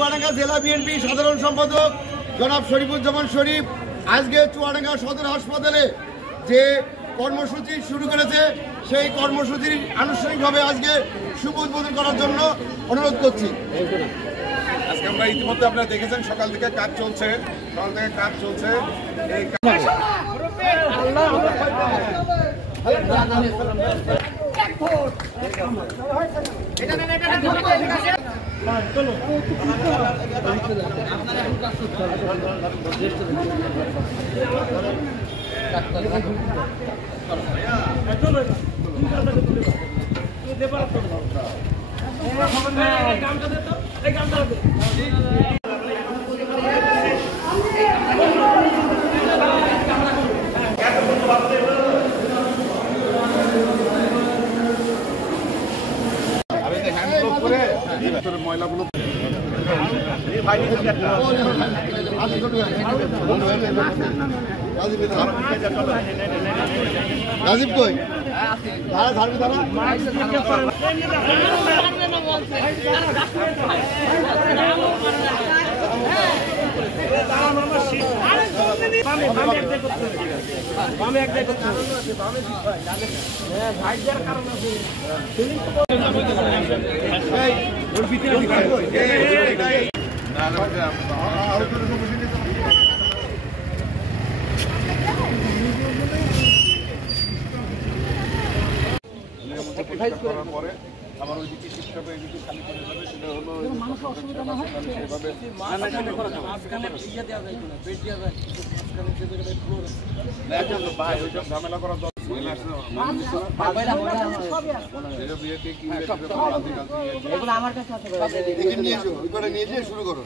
চুয়াডাঙ্গা জেলা বিএনপি সাধারণ সম্পাদক জনাব শরীফুজ্জামান শরীফ আজকে চুয়াডাঙ্গা সদর হাসপাতালে যে কর্মসূচি শুরু করেছে সেই কর্মসূচির আনুষ্ঠানিকভাবে আজকে শুভ উদ্বোধন করার জন্য অনুরোধ করছি। আজকে আমরা ইতিমধ্যে আপনারা দেখেছেন সকাল থেকে কাজ চলছে ময়লাগুলো রাজীব কই করার পরে আবার ওই দিকে শিক্ষাটা এই দিকে খালি করে যাবে, সেটা হলো ওইসব ঝামেলা করার নিয়ে শুরু করো।